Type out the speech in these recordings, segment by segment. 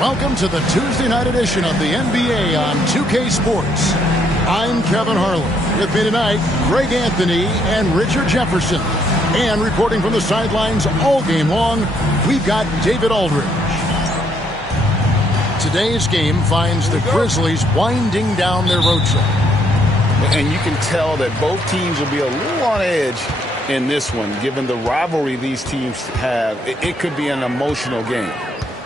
Welcome to the Tuesday night edition of the NBA on 2K Sports. I'm Kevin Harlan. With me tonight, Greg Anthony and Richard Jefferson. And reporting from the sidelines all game long, we've got David Aldridge. Today's game finds the Grizzlies winding down their road trip. And you can tell that both teams will be a little on edge in this one, given the rivalry these teams have. It could be an emotional game.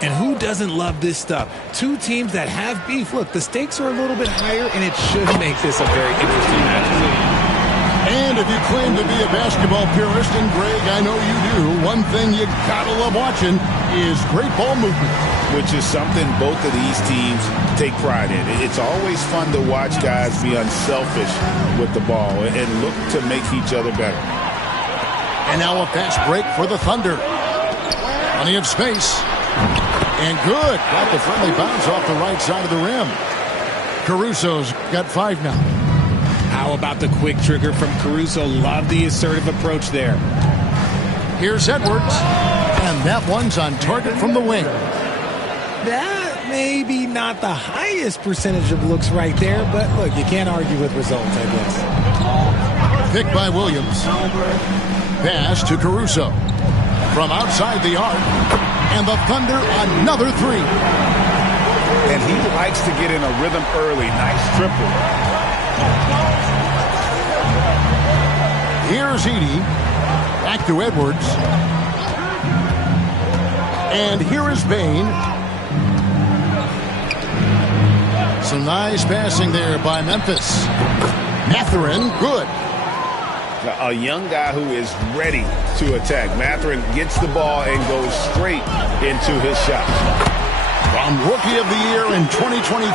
And who doesn't love this stuff? Two teams that have beef. Look, the stakes are a little bit higher, and it should make this a very interesting match. And if you claim to be a basketball purist, and Greg, I know you do, one thing you gotta love watching is great ball movement. Which is something both of these teams take pride in. It's always fun to watch guys be unselfish with the ball and look to make each other better. And now a fast break for the Thunder. Plenty of space. And good. Got the friendly bounce off the right side of the rim. Caruso's got 5 now. How about the quick trigger from Caruso? Love the assertive approach there. Here's Edwards. And that one's on target from the wing. That may be not the highest percentage of looks right there, but look, you can't argue with results, I guess. Pick by Williams. Pass to Caruso. From outside the arc. And the Thunder, another 3. And he likes to get in a rhythm early. Nice triple. Here's Edey. Back to Edwards. And here is Bane. Some nice passing there by Memphis. Mathurin, good. A young guy who is ready to attack. Mathurin gets the ball and goes straight into his shot. From Rookie of the Year in 2023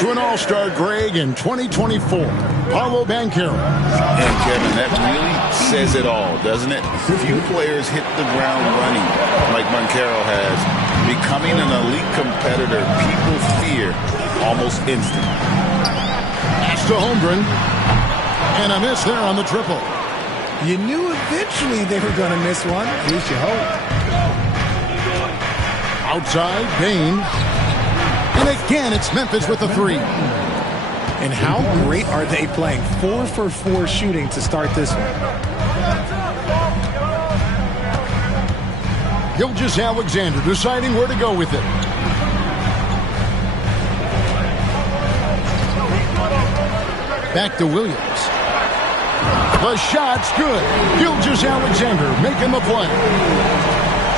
to an All-Star Greg in 2024, Paolo Banchero. And Kevin, that really says it all, doesn't it? Few players hit the ground running like Banchero has. Becoming an elite competitor, people fear almost instantly. Pass to Holmgren. And a miss there on the triple. You knew eventually they were going to miss one. At least you hope. Outside, Bane. And again, it's Memphis with the 3. And how great are they playing? 4 for 4 shooting to start this one. Gilgeous-Alexander deciding where to go with it. Back to Williams. The shot's good. Gilgeous-Alexander making the play.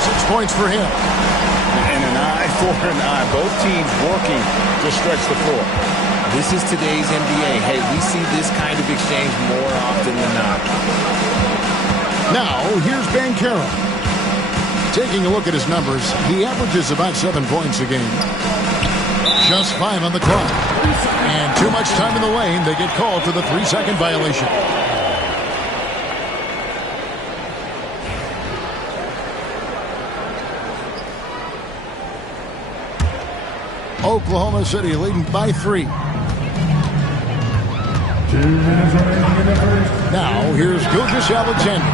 6 points for him. And an eye for an eye. Both teams working to stretch the floor. This is today's NBA. Hey, we see this kind of exchange more often than not. Now, here's Banchero. Taking a look at his numbers, he averages about 7 points a game. Just 5 on the clock. And too much time in the lane. They get called for the 3-second violation. Oklahoma City leading by 3. Now, here's Gilgeous-Alexander.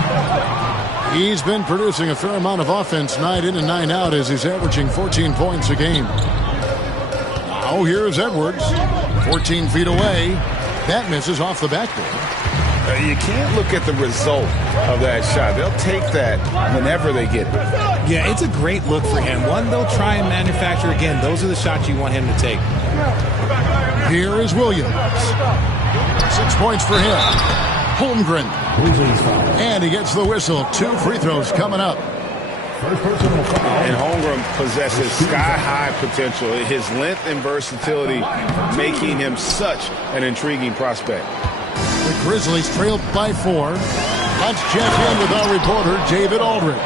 He's been producing a fair amount of offense night in and night out as he's averaging 14 points a game. Now, here's Edwards. 14 feet away. That misses off the backboard. You can't look at the result of that shot. They'll take that whenever they get it. Yeah, it's a great look for him. One they'll try and manufacture again. Those are the shots you want him to take. Here is Williams. 6 points for him. Holmgren. And he gets the whistle. 2 free throws coming up. And Holmgren possesses sky-high potential. His length and versatility making him such an intriguing prospect. The Grizzlies trailed by 4. Let's check in with our reporter, David Aldridge.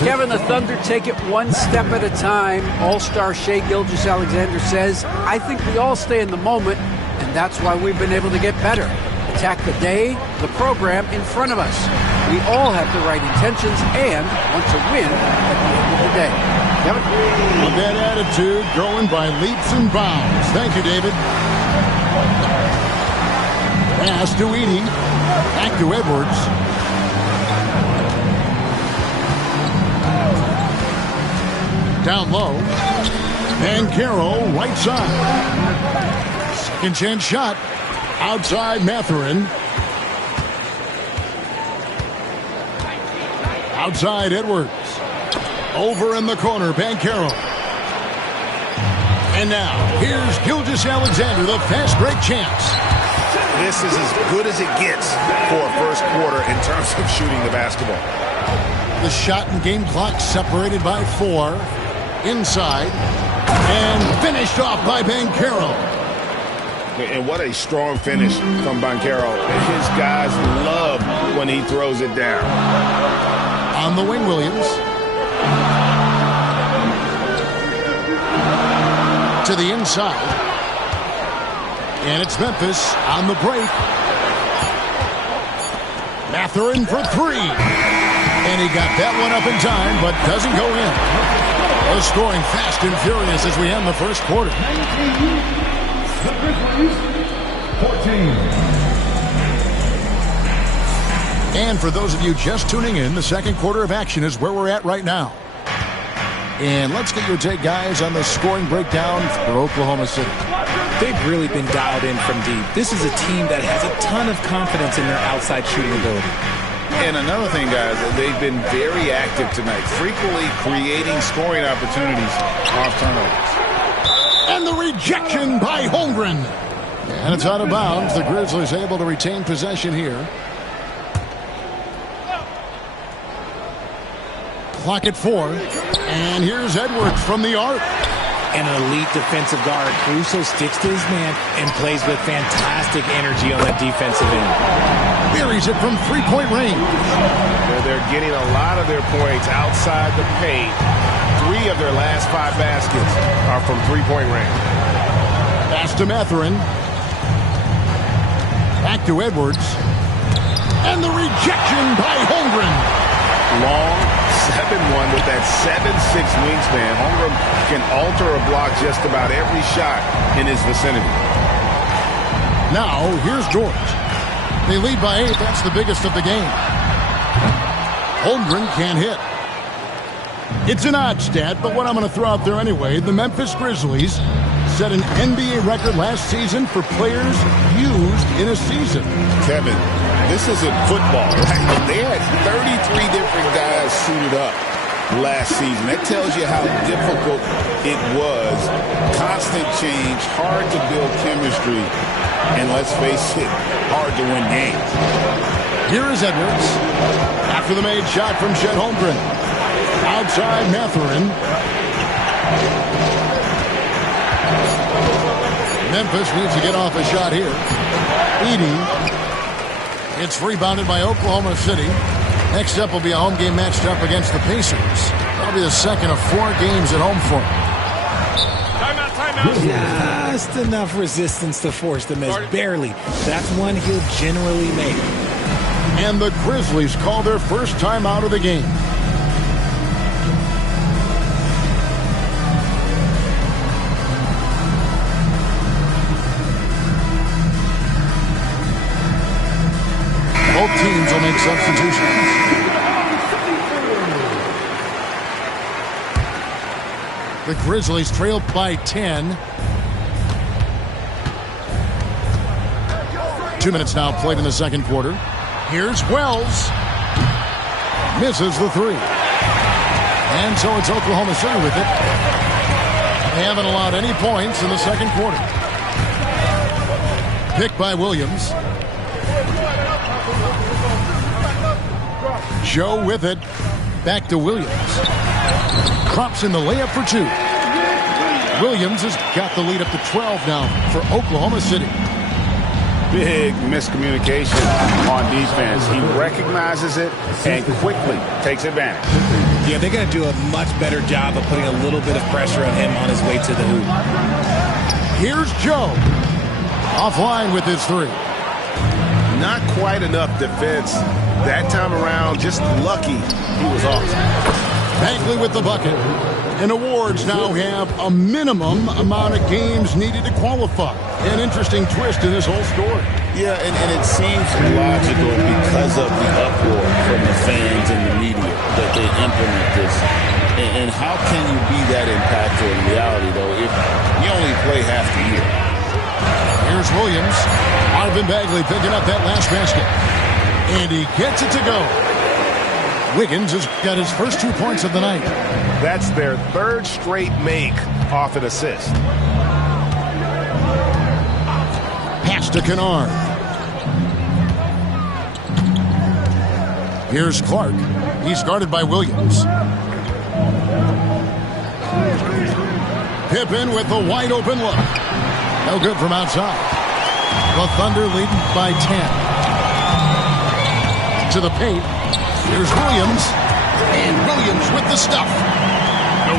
Kevin, the Thunder take it one step at a time. All-star Shai Gilgeous-Alexander says, I think we all stay in the moment, and that's why we've been able to get better. Attack the day, the program in front of us. We all have the right intentions and want to win at the end of the day. Kevin? With that attitude, growing by leaps and bounds. Thank you, David. Pass to Edey. Back to Edwards. Down low. Banchero, right side. Second chance shot. Outside Mathurin. Outside Edwards. Over in the corner, Banchero. And now, here's Gilgeous-Alexander, the fast break chance. This is as good as it gets for a first quarter in terms of shooting the basketball. The shot and game clock separated by 4. Inside. And finished off by Banchero. And what a strong finish from Banchero. His guys love when he throws it down. On the wing, Williams. To the inside. And it's Memphis on the break. Mathurin for 3. And he got that one up in time, but doesn't go in. We're scoring fast and furious as we end the first quarter. 14. And for those of you just tuning in, the second quarter of action is where we're at right now. And let's get your take, guys, on the scoring breakdown for Oklahoma City. They've really been dialed in from deep. This is a team that has a ton of confidence in their outside shooting ability. And another thing, guys, they've been very active tonight, frequently creating scoring opportunities off turnovers. And the rejection by Holmgren. And it's out of bounds. The Grizzlies able to retain possession here. Clock at 4. And here's Edwards from the arc. And an elite defensive guard. Caruso sticks to his man and plays with fantastic energy on that defensive end. Buries it from three-point range. They're getting a lot of their points outside the paint. 3 of their last 5 baskets are from three-point range. Pass to Mathurin. Back to Edwards. And the rejection by Holmgren. Long 7-1 with that 7'6" wingspan. Holmgren can alter a block just about every shot in his vicinity. Now, here's George. They lead by 8. That's the biggest of the game. Holmgren can't hit. It's an odd stat, but what I'm going to throw out there anyway, the Memphis Grizzlies set an NBA record last season for players used in a season. Kevin, this isn't football, right? They had 33 different guys suited up last season. That tells you how difficult it was. Constant change, hard to build chemistry, and let's face it, hard to win games. Here is Edwards. After the made shot from Chet Holmgren. Outside Mathurin. Memphis needs to get off a shot here. Edey. It's rebounded by Oklahoma City. Next up will be a home game matched up against the Pacers. That'll be the second of 4 games at home for him. Just enough resistance to force the miss. Barely. That's one he'll generally make. And the Grizzlies call their first time out of the game. Both teams will make substitutions. The Grizzlies trail by 10. 2 minutes now played in the second quarter. Here's Wells. Misses the 3. And so it's Oklahoma City with it. They haven't allowed any points in the second quarter. Picked by Williams. Joe with it. Back to Williams. Drops in the layup for two. Williams has got the lead up to 12 now for Oklahoma City. Big miscommunication on defense. He recognizes it and quickly takes advantage. Yeah, they're going to do a much better job of putting a little bit of pressure on him on his way to the hoop. Here's Joe. Offline with his three. Not quite enough defense that time around. Just lucky he was off. Bagley with the bucket. And awards now have a minimum amount of games needed to qualify. An interesting twist in this whole story. Yeah, and it seems logical because of the uproar from the fans and the media that they implement this. And how can you be that impactful in reality, though, if you only play half the year? Here's Williams. Marvin Bagley picking up that last basket. And he gets it to go. Wiggins has got his first 2 points of the night. That's their third straight make off an assist. Pass to Kennard. Here's Clark. He's guarded by Williams. Pippen with the wide open look. No good from outside. The Thunder leading by 10. To the paint. Here's Williams. And Williams with the stuff. Oh,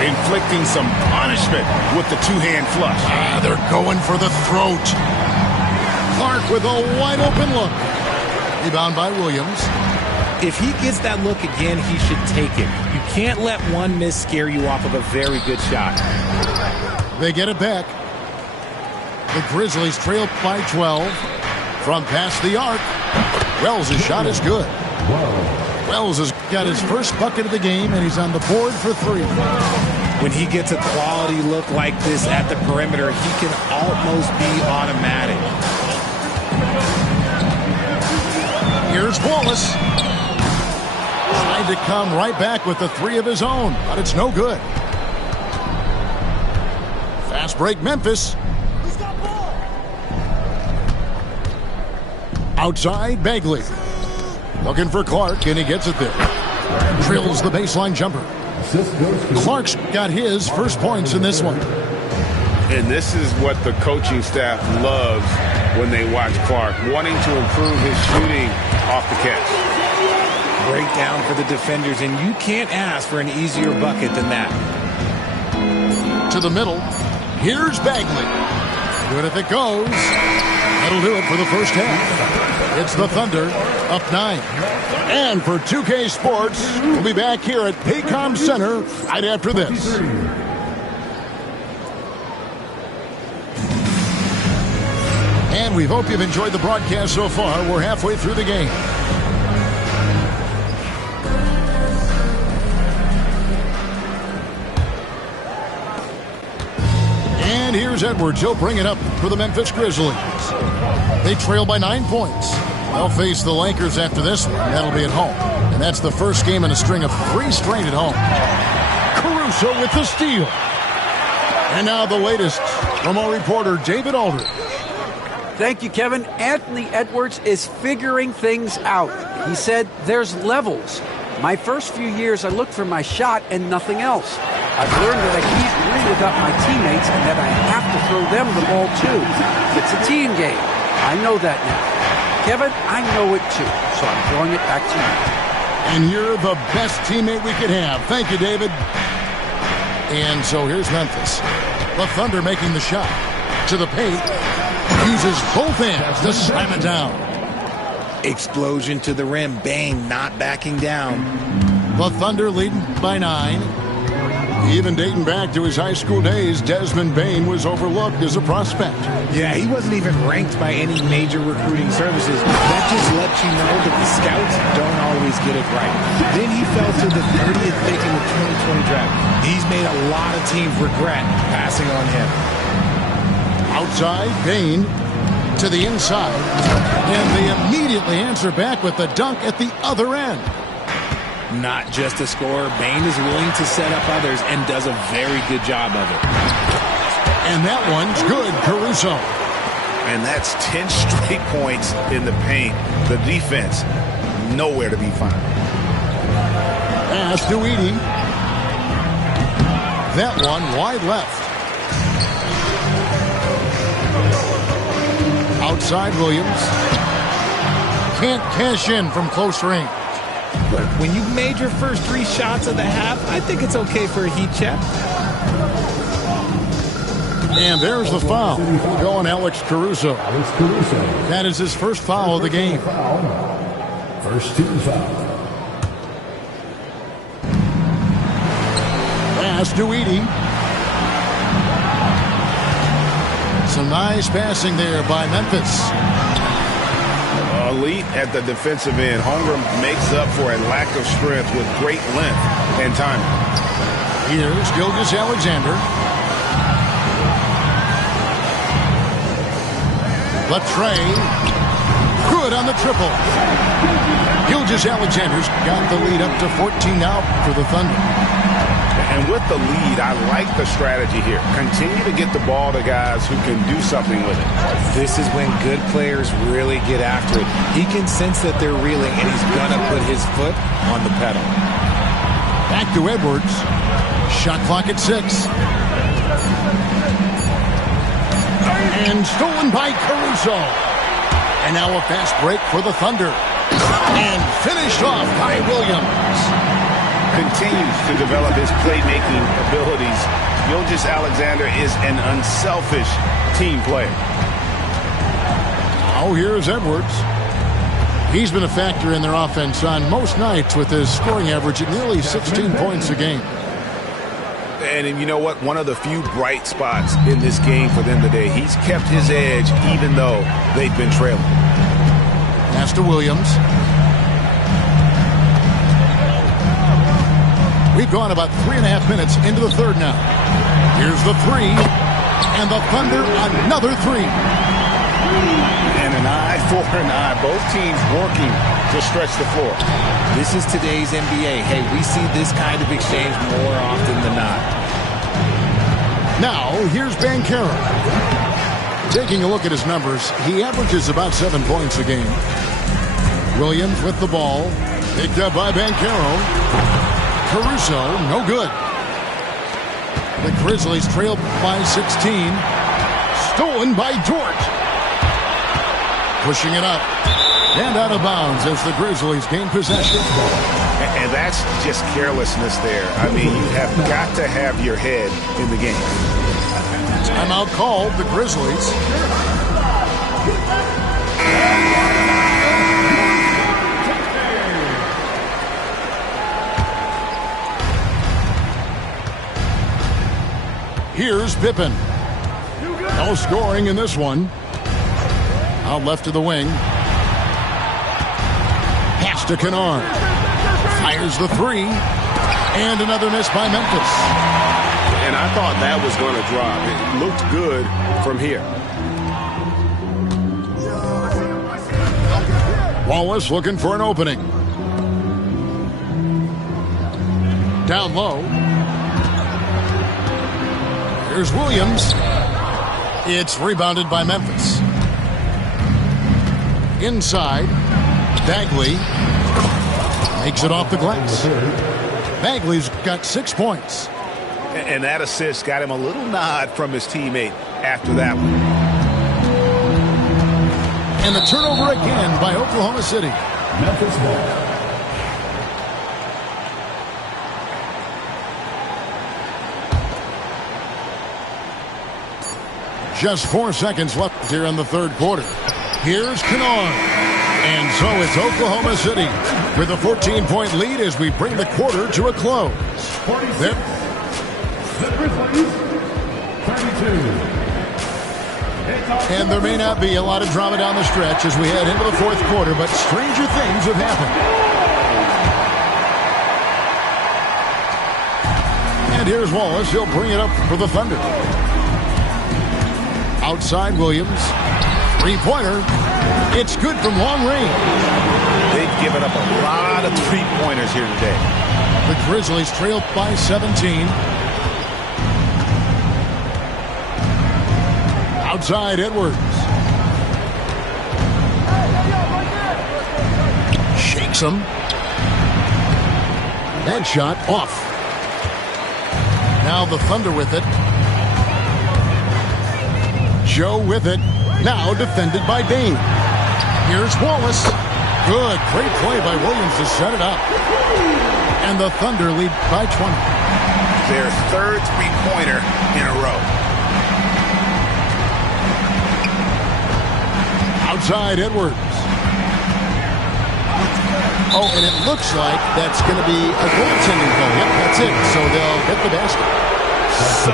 inflicting some punishment with the two-hand flush. They're going for the throat. Clark with a wide open look. Rebound by Williams. If he gets that look again, he should take it. You can't let one miss scare you off of a very good shot. They get it back. The Grizzlies trail by 12 from past the arc. Wells' shot is good. Wells has got his first bucket of the game, and he's on the board for three. When he gets a quality look like this at the perimeter, he can almost be automatic. Here's Wallace. Trying to come right back with the three of his own, but it's no good. Fast break, Memphis. Outside, Bagley. Looking for Clark, and he gets it there. Drills the baseline jumper. Clark's got his first points in this one. And this is what the coaching staff loves when they watch Clark, wanting to improve his shooting off the catch. Breakdown for the defenders, and you can't ask for an easier bucket than that. To the middle. Here's Bagley. Good if it goes. That'll do it for the first half. It's the Thunder, up 9. And for 2K Sports, we'll be back here at Paycom Center right after this. And we hope you've enjoyed the broadcast so far. We're halfway through the game. And here's Edwards. He'll bring it up for the Memphis Grizzlies. They trail by 9 points. They'll face the Lakers after this one. That'll be at home. And that's the first game in a string of 3 straight at home. Caruso with the steal. And now the latest from our reporter, David Aldridge. Thank you, Kevin. Anthony Edwards is figuring things out. He said there's levels. My first few years, I looked for my shot and nothing else. I've learned that I can't win without my teammates and that I have to throw them the ball, too. It's a team game. I know that now. Kevin, I know it, too. So I'm throwing it back to you. And you're the best teammate we could have. Thank you, David. And so here's Memphis. The Thunder making the shot. To the paint. Uses both hands to slam it down. Explosion to the rim. Bane not backing down. The Thunder leading by 9. Even dating back to his high school days, Desmond Bane was overlooked as a prospect. Yeah, he wasn't even ranked by any major recruiting services. That just lets you know that the scouts don't always get it right. Then he fell to the 30th pick in the 2020 draft. He's made a lot of teams regret passing on him. Outside, Bane to the inside. And they immediately answer back with the dunk at the other end. not just a scorer. Bane is willing to set up others and does a very good job of it. And that one's good, Caruso. And that's 10 straight points in the paint. The defense, nowhere to be found. Pass to Edey. That one wide left. Outside Williams. Can't cash in from close range. Look, when you've made your first 3 shots of the half, I think it's okay for a heat check. And there's the foul. Going Alex Caruso. That is his first foul of the game. First team foul. Pass to Edey. Some nice passing there by Memphis. Elite at the defensive end. Holmgren makes up for a lack of strength with great length and timing. Here's Gilgeous-Alexander. Latrey. Good on the triple. Gilgeous-Alexander's got the lead up to 14 now for the Thunder. And with the lead, I like the strategy here. Continue to get the ball to guys who can do something with it. This is when good players really get after it. He can sense that they're reeling, and he's going to put his foot on the pedal. Back to Edwards. Shot clock at 6. And stolen by Caruso. And now a fast break for the Thunder. And finished off by Williams. Continues to develop his playmaking abilities. Gilgeous-Alexander is an unselfish team player. Oh, here's Edwards. He's been a factor in their offense on most nights with his scoring average at nearly 16 points a game. And you know what? One of the few bright spots in this game for them today. He's kept his edge even though they've been trailing. Pass to Williams. We've gone about 3.5 minutes into the third now. Here's the 3. And the Thunder, another 3. And an eye for an eye. Both teams working to stretch the floor. This is today's NBA. Hey, we see this kind of exchange more often than not. Now, here's Banchero. Taking a look at his numbers, he averages about 7 points a game. Williams with the ball. Picked up by Banchero. Caruso, no good. The Grizzlies trail by 16. Stolen by Dort. Pushing it up. And out of bounds as the Grizzlies gain possession. And that's just carelessness there. I mean, you have got to have your head in the game. Timeout called, the Grizzlies. Here's Pippen. No scoring in this one. Out left to the wing. Pass to Kennard. Fires the 3. And another miss by Memphis. And I thought that was going to drop. It looked good from here. Wallace looking for an opening. Down low. Here's Williams. It's rebounded by Memphis. Inside. Bagley makes it off the glass. Bagley's got 6 points. And that assist got him a little nod from his teammate after that one. And the turnover again by Oklahoma City. Memphis ball. Just 4 seconds left here in the third quarter. Here's Kennard. And so it's Oklahoma City with a 14-point lead as we bring the quarter to a close. The Grizzlies, 32. And there may not be a lot of drama down the stretch as we head into the fourth quarter, but stranger things have happened. And here's Wallace. He'll bring it up for the Thunder. Outside Williams. Three-pointer. It's good from long range. They've given up a lot of three-pointers here today. The Grizzlies trail by 17. Outside Edwards. Shakes him. That shot off. Now the Thunder with it. Joe with it. Now defended by Dane. Here's Wallace. Good. Great play by Williams to set it up. And the Thunder lead by 20. Their third three-pointer in a row. Outside Edwards. Oh, and it looks like that's going to be a goaltending call. Yep, that's it. So they'll get the basket. So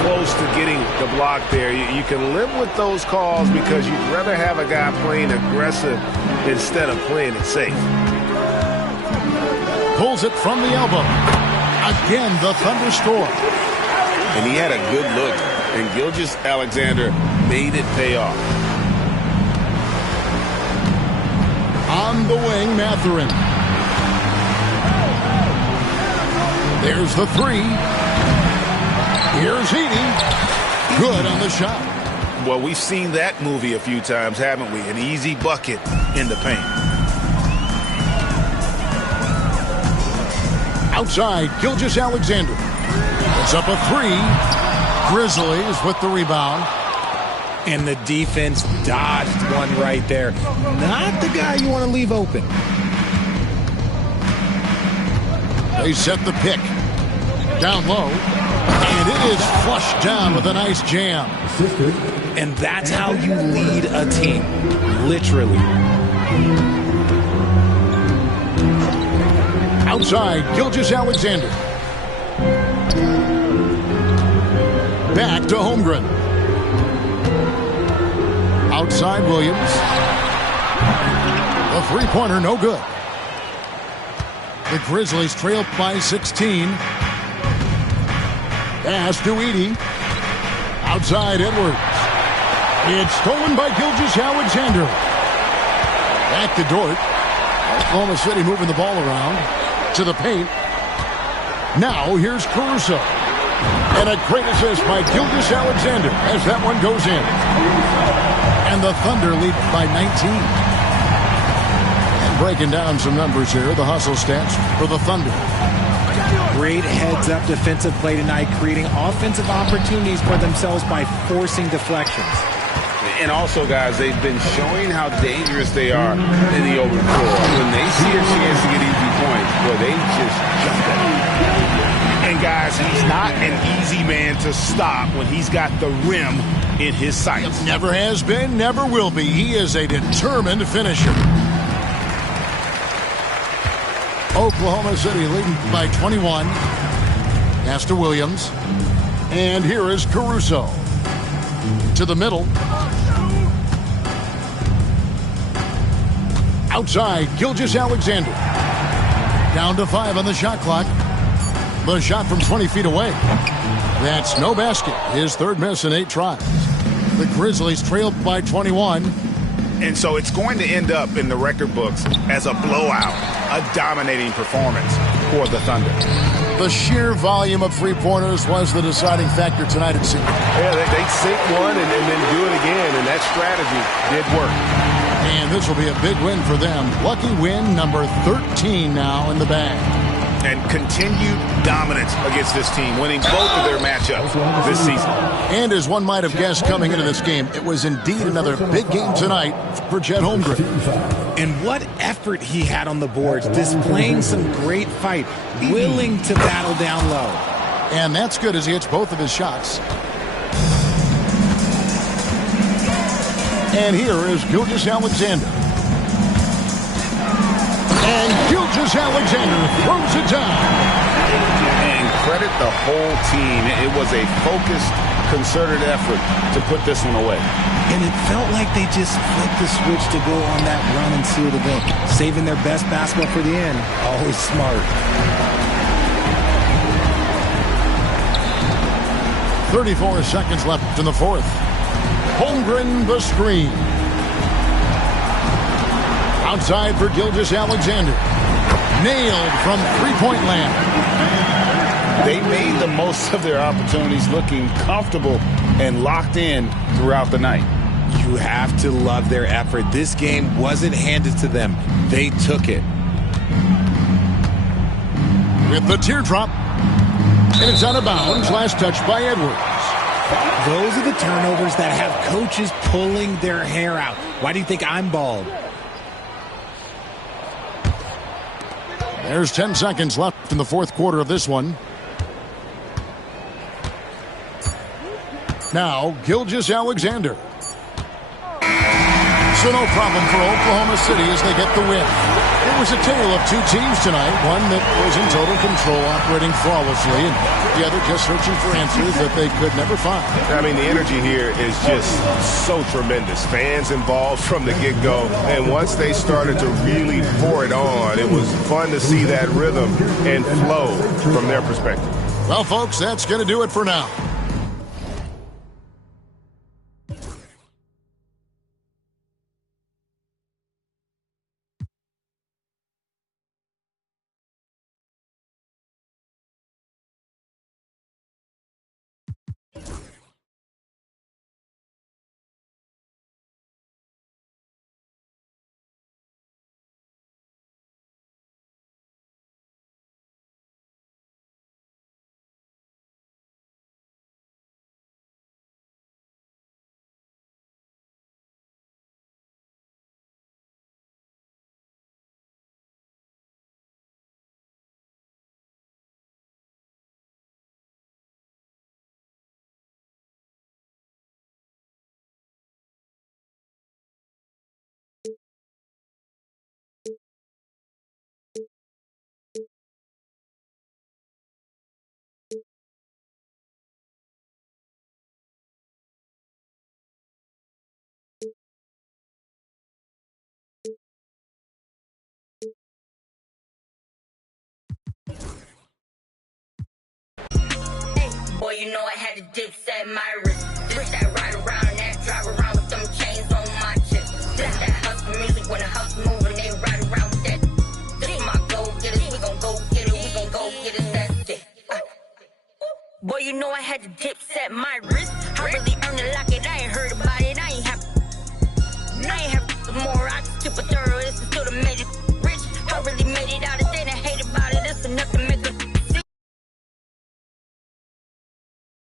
close to getting the block there. You can live with those calls because you'd rather have a guy playing aggressive instead of playing it safe. Pulls it from the elbow. Again, the Thunder score. And he had a good look, and Gilgeous-Alexander made it pay off. On the wing, Mathurin. There's the three. Here's Edey. Good on the shot. Well, we've seen that movie a few times, haven't we? An easy bucket in the paint. Outside, Gilgeous-Alexander. It's up a three. Grizzlies with the rebound. And the defense dodged one right there. Not the guy you want to leave open. They set the pick. Down low. And it is flushed down with a nice jam. And that's how you lead a team. Literally. Outside, Gilgeous-Alexander. Back to Holmgren. Outside Williams. The three-pointer, no good. The Grizzlies trail by 16. Pass to Edey. Outside Edwards. It's stolen by Gilgeous-Alexander. Back to Dort. Oklahoma City moving the ball around to the paint. Now here's Caruso. And a great assist by Gilgeous-Alexander as that one goes in. And the Thunder lead by 19. And breaking down some numbers here, the hustle stats for the Thunder. Great heads-up defensive play tonight, creating offensive opportunities for themselves by forcing deflections. And also, guys, they've been showing how dangerous they are in the open floor. When they see a chance to get easy points, well, they just jump at it. And, guys, he's not an easy man to stop when he's got the rim in his sights. Never has been, never will be. He is a determined finisher. Oklahoma City leading by 21. Pass to Williams. And here is Caruso. To the middle. Outside, Gilgeous-Alexander. Down to 5 on the shot clock. The shot from 20 feet away. That's no basket. His third miss in 8 tries. The Grizzlies trailed by 21. And so it's going to end up in the record books as a blowout, a dominating performance for the Thunder. The sheer volume of three-pointers was the deciding factor tonight at Seton. Yeah, they sink one and then do it again, and that strategy did work. And this will be a big win for them. Lucky win number 13 now in the bag. And continued dominance against this team, winning both of their matchups this season. And as one might have guessed coming into this game, it was indeed another big game tonight for Chet Holmgren. And what effort he had on the boards, displaying some great fight, willing to battle down low. And that's good as he hits both of his shots. And here is Gilgeous-Alexander. And Gilgeous-Alexander throws it down. And credit the whole team. It was a focused, concerted effort to put this one away. And it felt like they just flipped the switch to go on that run and seal the game. Saving their best basketball for the end. Always smart. 34 seconds left in the fourth. Holmgren the screen. Outside for Gilgeous-Alexander. Nailed from three-point land. They made the most of their opportunities, looking comfortable and locked in throughout the night. You have to love their effort. This game wasn't handed to them. They took it. With the teardrop. And it's out of bounds. Last touch by Edwards. Those are the turnovers that have coaches pulling their hair out. Why do you think I'm bald? There's 10 seconds left in the fourth quarter of this one. Now, Gilgeous-Alexander. So no problem for Oklahoma City as they get the win. It was a tale of two teams tonight, one that was in total control, operating flawlessly, and the other just searching for answers that they could never find. I mean, the energy here is just so tremendous. Fans involved from the get-go, and once they started to really pour it on, it was fun to see that rhythm and flow from their perspective. Well, folks, that's going to do it for now. Boy, you know I had to dip set my wrist. This that ride around, that drive around with them chains on my chest. This that hustle music when the hustle moving, they ride around with that. This my go getters, we gon' go get it, we gon' go get it, that's it. Boy, you know I had to dip set my wrist. I really earned it, lock it, I ain't heard about it, I ain't have more, I just tip a thorough, this is still the made it rich. I really made it out of